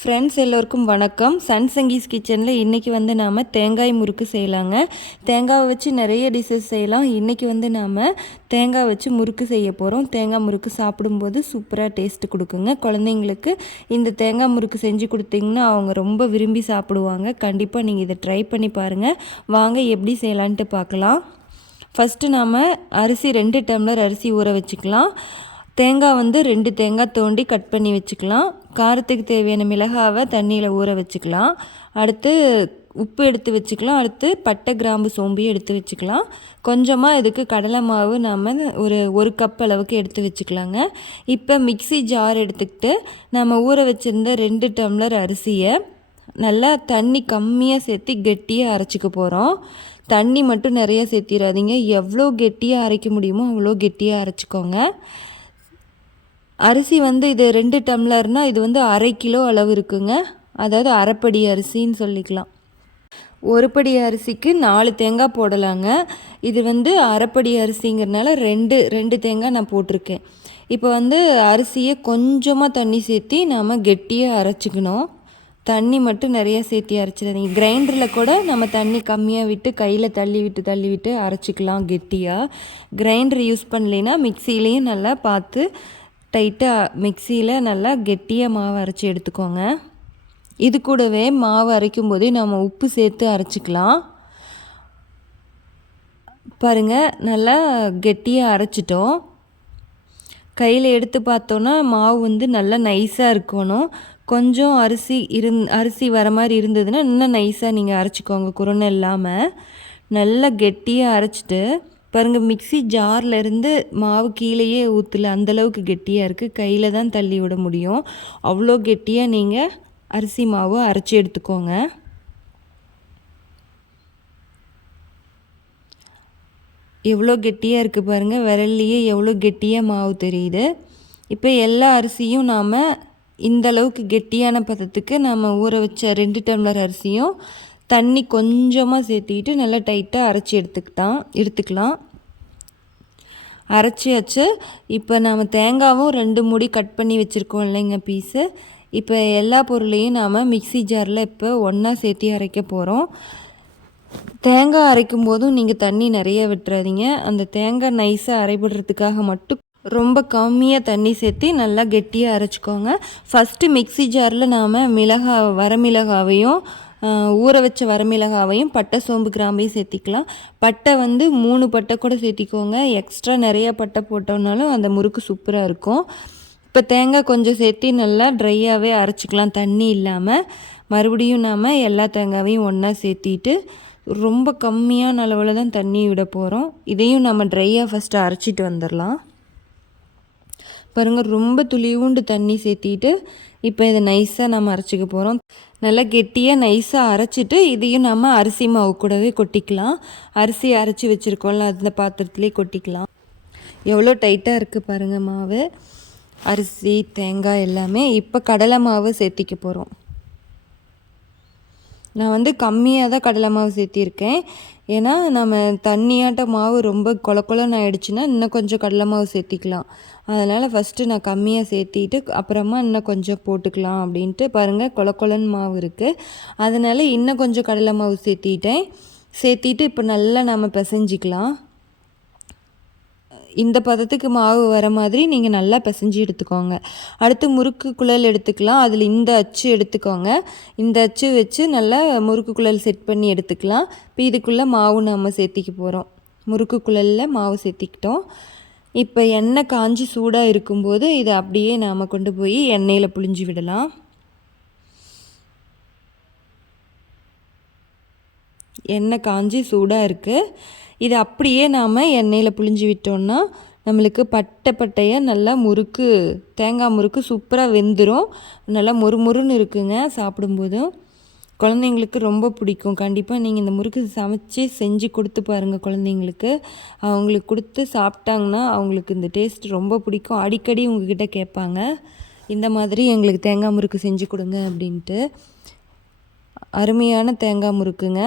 Friends எல்லோருக்கும் வணக்கம். Sun Sanghis கிச்சனில் இன்றைக்கி வந்து நாம் தேங்காய் முறுக்கு செய்யலாங்க. தேங்காவை வச்சு நிறைய டிஷ்ஷஸ் செய்யலாம். இன்றைக்கி வந்து நாம் தேங்காய் வச்சு முறுக்கு செய்ய போகிறோம் தேங்காய் முறுக்கு சாப்பிடும்போது சூப்பராக டேஸ்ட்டு கொடுக்குங்க. குழந்தைங்களுக்கு இந்த தேங்காய் முறுக்கு செஞ்சு கொடுத்தீங்கன்னா அவங்க ரொம்ப விரும்பி சாப்பிடுவாங்க. கண்டிப்பாக நீங்கள் இதை ட்ரை பண்ணி பாருங்கள் வாங்க எப்படி செய்யலான்ட்டு பார்க்கலாம். ஃபஸ்ட்டு நாம் அரிசி ரெண்டு டம்ளர் அரிசி ஊற வச்சுக்கலாம். தேங்காய் வந்து ரெண்டு தேங்காய் தோண்டி கட் பண்ணி வச்சுக்கலாம். காரத்துக்கு தேவையான மிளகாவை தண்ணியில் ஊற வச்சுக்கலாம். அடுத்து உப்பு எடுத்து வச்சுக்கலாம். அடுத்து பட்டை கிராம்பு சோம்பியும் எடுத்து வச்சுக்கலாம். கொஞ்சமாக இதுக்கு கடலை மாவு நாம் ஒரு ஒரு கப் அளவுக்கு எடுத்து வச்சுக்கலாங்க. இப்போ மிக்சி ஜார் எடுத்துக்கிட்டு நம்ம ஊற வச்சுருந்த ரெண்டு டம்ளர் அரிசியை நல்லா தண்ணி கம்மியாக சேர்த்து கெட்டியாக அரைச்சிக்க போகிறோம் தண்ணி மட்டும் நிறைய சேர்த்திடாதீங்க எவ்வளோ கெட்டியாக அரைக்க முடியுமோ அவ்வளோ கெட்டியாக அரைச்சிக்கோங்க. அரிசி வந்து இது ரெண்டு டம்ளர்னால் இது வந்து அரை கிலோ அளவு இருக்குங்க. அதாவது அரைப்படி அரிசின்னு சொல்லிக்கலாம். ஒரு படி அரிசிக்கு நாலு தேங்காய் போடலாங்க. இது வந்து அரைப்படி அரிசிங்கிறனால ரெண்டு ரெண்டு தேங்காய் நான் போட்டிருக்கேன். இப்போ வந்து அரிசியை கொஞ்சமாக தண்ணி சேர்த்தி நாம் கெட்டியாக அரைச்சிக்கணும். தண்ணி மட்டும் நிறையா சேர்த்தி அரைச்சிடாதீங்க. கிரைண்டரில் கூட நம்ம தண்ணி கம்மியாக விட்டு கையில் தள்ளி விட்டு தள்ளி விட்டு அரைச்சிக்கலாம் கெட்டியாக கிரைண்டர் யூஸ் பண்ணலைன்னா மிக்சிலேயும் நல்லா பார்த்து டைட்டாக மிக்சியில் நல்லா கெட்டியாக மாவு அரைச்சி எடுத்துக்கோங்க. இது கூடவே மாவு அரைக்கும் போதே நம்ம உப்பு சேர்த்து அரைச்சிக்கலாம். பாருங்கள் நல்லா கெட்டியாக அரைச்சிட்டோம். கையில் எடுத்து பார்த்தோன்னா மாவு வந்து நல்லா நைஸாக இருக்கணும். கொஞ்சம் அரிசி இருந் அரிசி வர மாதிரி இருந்ததுன்னா இன்னும் நைஸாக நீங்கள் அரைச்சிக்கோங்க குருணை இல்லாமல் நல்லா கெட்டியாக அரைச்சிட்டு பாருங்கள் மிக்சி ஜார்லேருந்து மாவு கீழேயே ஊற்றல அந்தளவுக்கு கெட்டியாக இருக்குது கையில் தான் தள்ளி விட முடியும். அவ்வளோ கெட்டியாக நீங்கள் அரிசி மாவு அரைச்சி எடுத்துக்கோங்க. எவ்வளோ கெட்டியாக இருக்குது பாருங்கள் விரல்லையே எவ்வளோ கெட்டியாக மாவு தெரியுது. இப்போ எல்லா அரிசியும் நாம் இந்தளவுக்கு கெட்டியான பதத்துக்கு நாம் ஊற வச்ச ரெண்டு டம்ளர் அரிசியும் தண்ணி கொஞ்சமாக சேர்த்திக்கிட்டு நல்லா டைட்டாக அரைச்சி எடுத்துக்கிட்டான் எடுத்துக்கலாம். அரைச்சியாச்சு இப்போ நாம் தேங்காவும் ரெண்டு முடி கட் பண்ணி வச்சுருக்கோம் இல்லைங்க பீஸு இப்போ எல்லா பொருளையும் நாம் மிக்சி ஜாரில் இப்போ ஒன்றா சேர்த்தி அரைக்க போகிறோம் தேங்காய் அரைக்கும் போதும் நீங்கள் தண்ணி நிறைய விட்டுறாதீங்க. அந்த தேங்காய் நைஸாக அரைபடுறதுக்காக மட்டும் ரொம்ப கம்மியாக தண்ணி சேர்த்து நல்லா கெட்டியாக அரைச்சிக்கோங்க. ஃபஸ்ட்டு மிக்சி ஜாரில் நாம் மிளகா வரமிளகாவையும் ஊற வச்ச வரமிளகாவையும் பட்டை சோம்பு கிராம்பையும் சேர்த்திக்கலாம். பட்டை வந்து மூணு பட்டை கூட சேர்த்திக்கோங்க. எக்ஸ்ட்ரா நிறையா பட்டை போட்டோம்னாலும் அந்த முறுக்கு சூப்பராக இருக்கும். இப்போ தேங்காய் கொஞ்சம் சேர்த்து நல்லா ட்ரையாகவே அரைச்சிக்கலாம். தண்ணி இல்லாமல் மறுபடியும் நாம் எல்லா தேங்காவையும் ஒன்றா சேர்த்திட்டு ரொம்ப கம்மியான அளவில் தான் தண்ணி விட போகிறோம் இதையும் நம்ம ட்ரையாக ஃபஸ்ட்டு அரைச்சிட்டு வந்துடலாம் பாருங்கள் ரொம்ப துளிவுண்டு தண்ணி சேர்த்திட்டு இப்போ இதை நைஸாக நம்ம அரைச்சிக்க போகிறோம் நல்லா கெட்டியாக நைஸாக அரைச்சிட்டு இதையும் நம்ம அரிசி மாவு கூடவே கொட்டிக்கலாம். அரிசி அரைச்சி வச்சுருக்கோம்ல அந்த பாத்திரத்துலேயே கொட்டிக்கலாம். எவ்வளோ டைட்டாக இருக்குது பாருங்கள் மாவு. அரிசி தேங்காய் எல்லாமே இப்போ கடலை மாவு சேர்த்திக்க போகிறோம் நான் வந்து கம்மியாக தான் கடலை மாவு சேர்த்திருக்கேன். ஏன்னா நம்ம தண்ணியாட்ட மாவு ரொம்ப கொல கொலன்னு ஆயிடுச்சுன்னா இன்னும் கொஞ்சம் கடலை மாவு சேர்த்திக்கலாம். அதனால் ஃபஸ்ட்டு நான் கம்மியாக சேர்த்திட்டு அப்புறமா இன்னும் கொஞ்சம் போட்டுக்கலாம் அப்படின்ட்டு பாருங்கள் கொல கொலன்னு மாவு இருக்குது அதனால் இன்னும் கொஞ்சம் கடலை மாவு சேர்த்திட்டேன். சேர்த்திட்டு இப்போ நல்லா நம்ம பிசைஞ்சிக்கலாம். இந்த பதத்துக்கு மாவு வர மாதிரி நீங்கள் நல்லா பிசைஞ்சு எடுத்துக்கோங்க. அடுத்து முறுக்கு குழல் எடுத்துக்கலாம். அதில் இந்த அச்சு எடுத்துக்கோங்க. இந்த அச்சு வச்சு நல்லா முறுக்கு குழல் செட் பண்ணி எடுத்துக்கலாம். இப்போ இதுக்குள்ளே மாவு நம்ம சேர்த்திக்க போகிறோம் முறுக்கு குழலில் மாவு சேர்த்திக்கிட்டோம். இப்போ எண்ணெய் காஞ்சி சூடாக இருக்கும்போது இதை அப்படியே நாம் கொண்டு போய் எண்ணெயில் புழிஞ்சு விடலாம். எண்ணெய் காஞ்சி சூடாக இருக்குது இது அப்படியே நாம் எண்ணெயில் புழிஞ்சு விட்டோம்னா நம்மளுக்கு பட்டை பட்டையாக நல்லா முறுக்கு தேங்காய் முறுக்கு சூப்பராக வெந்துடும் நல்லா மொறுமொறுன்னு இருக்குங்க சாப்பிடும்போதும் குழந்தைங்களுக்கு ரொம்ப பிடிக்கும். கண்டிப்பாக நீங்கள் இந்த முறுக்கு சமைச்சு செஞ்சு கொடுத்து பாருங்கள் குழந்தைங்களுக்கு. அவங்களுக்கு கொடுத்து சாப்பிட்டாங்கன்னா அவங்களுக்கு இந்த டேஸ்ட் ரொம்ப பிடிக்கும். அடிக்கடி உங்ககிட்ட கேட்பாங்க. இந்த மாதிரி எங்களுக்கு தேங்காய் முறுக்கு செஞ்சு கொடுங்க அப்படின்ட்டு. அருமையான தேங்காய் முறுக்குங்க.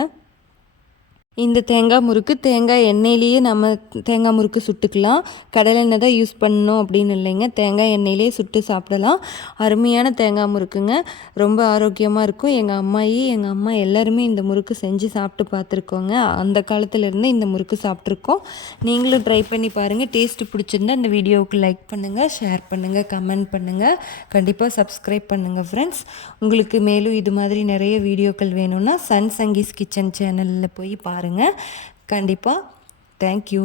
இந்த தேங்காய் முறுக்கு தேங்காய் எண்ணெயிலேயே நம்ம தேங்காய் முறுக்கு சுட்டுக்கலாம். கடலை எண்ணெய் தான் யூஸ் பண்ணணும் அப்படின்னு இல்லைங்க. தேங்காய் எண்ணெயிலேயே சுட்டு சாப்பிடலாம். அருமையான தேங்காய் முறுக்குங்க. ரொம்ப ஆரோக்கியமாக இருக்கும். எங்கள் அம்மாயி எங்கள் அம்மா எல்லாருமே இந்த முறுக்கு செஞ்சு சாப்பிட்டு பார்த்துருக்கோங்க. அந்த காலத்துலேருந்து இந்த முறுக்கு சாப்பிட்ருக்கோம் நீங்களும் ட்ரை பண்ணி பாருங்கள் டேஸ்ட்டு பிடிச்சிருந்தா இந்த வீடியோவுக்கு லைக் பண்ணுங்கள் ஷேர் பண்ணுங்கள் கமெண்ட் பண்ணுங்கள் கண்டிப்பாக சப்ஸ்கிரைப் பண்ணுங்கள் ஃப்ரெண்ட்ஸ் உங்களுக்கு மேலும் இது மாதிரி நிறைய வீடியோக்கள் வேணும்னா சன் சங்கீஸ் கிச்சன் சேனலில் போய் பாருங்கள் பாருங்கள் கண்டிப்பாக தேங்க்யூ